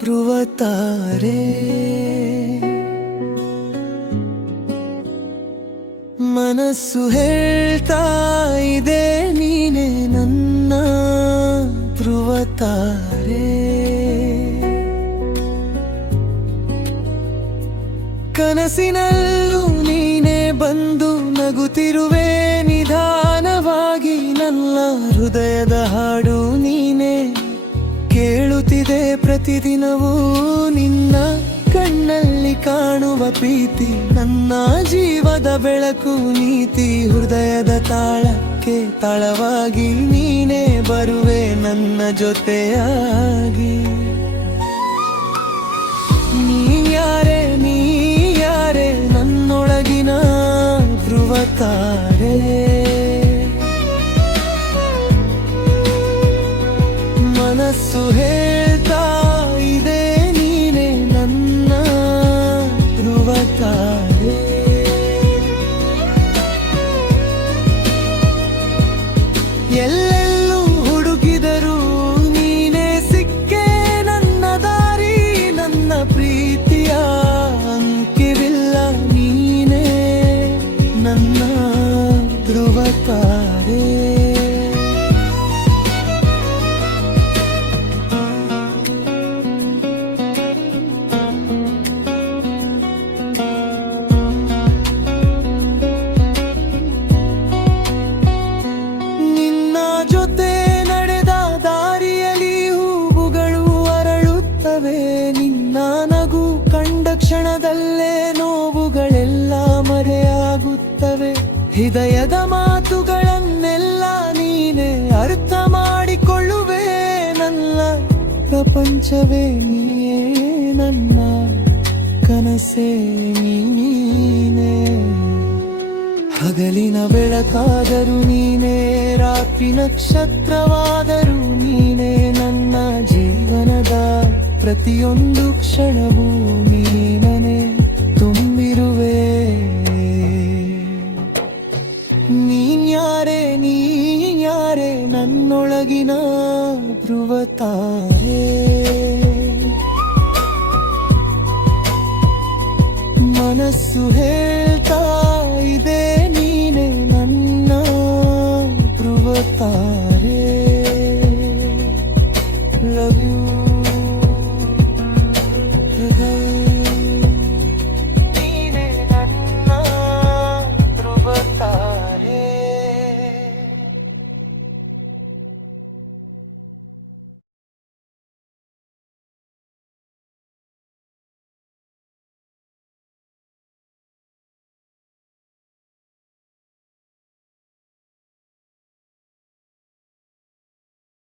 ಧ್ರುವತಾರೆ. ಮನಸ್ಸು ಹೇಳ್ತಾ ಇದೆ ನೀನೆ ನನ್ನ ಧ್ರುವತಾರೆ. ಕನಸಿನಲ್ಲೂ ನೀನೆ ಬಂದು ನಗುತ್ತಿರುವೆ ನಿಧಾನವಾಗಿ. ನನ್ನ ಹೃದಯದ ಹಾಡು ನೀನೆ ಕೇಳುತ್ತಿದೆ ಪ್ರತಿದಿನವೂ. ನಿನ್ನ ಕಣ್ಣಲ್ಲಿ ಕಾಣುವ ಪ್ರೀತಿ ನನ್ನ ಜೀವದ ಬೆಳಕು ನೀತಿ. ಹೃದಯದ ತಾಳಕ್ಕೆ ತಾಳವಾಗಿ ನೀನೇ ಬರುವೆ ನನ್ನ ಜೊತೆಯಾಗಿ. ನೀ ಯಾರೇ ನನ್ನೊಳಗಿನ ಧ್ರುವತಾರೆ. ಮನಸ್ಸು ಹೇಳ್ತಾ ಇದೆ ನೀನೆ ನನ್ನ ಧ್ರುವತಾರೆ. ಎಲ್ಲೆಲ್ಲೂ ಹುಡುಕಿದರೂ ನೀನೇ ಸಿಕ್ಕೆ ನನ್ನ ದಾರಿ. ನನ್ನ ಪ್ರೀತಿಯ ಅಂಕಿವಿಲ್ಲ ನೀನೇ ನನ್ನ ಧ್ರುವತಾರೆ. ಜೊತೆ ನಡೆದ ದಾರಿಯಲ್ಲಿ ಹೂವುಗಳು ಅರಳುತ್ತವೆ. ನಿನ್ನ ನಗು ಕಂಡ ಕ್ಷಣದಲ್ಲೇ ನೋವುಗಳೆಲ್ಲ ಮರೆಯಾಗುತ್ತವೆ. ಹೃದಯದ ಮಾತುಗಳನ್ನೆಲ್ಲ ನೀನೆ ಅರ್ಥ ಮಾಡಿಕೊಳ್ಳುವೆ. ನನ್ನ ಪ್ರಪಂಚವೇ ನೀಯೇ, ನನ್ನ ಕನಸೇ ನೀನೇ. ಹಗಲಿನ ಬೆಳಕಾದರೂ ನೀನೇ, ರಾತ್ರಿ ನಕ್ಷತ್ರವಾದರೂ ನೀನೇ. ನನ್ನ ಜೀವನದ ಪ್ರತಿಯೊಂದು ಕ್ಷಣವೂ ನೀನೇ ತುಂಬಿರುವೆ. ನೀನ್ಯಾರೇ ನನ್ನೊಳಗಿನ ಧ್ರುವತಾರೆ. ಮನಸ್ಸು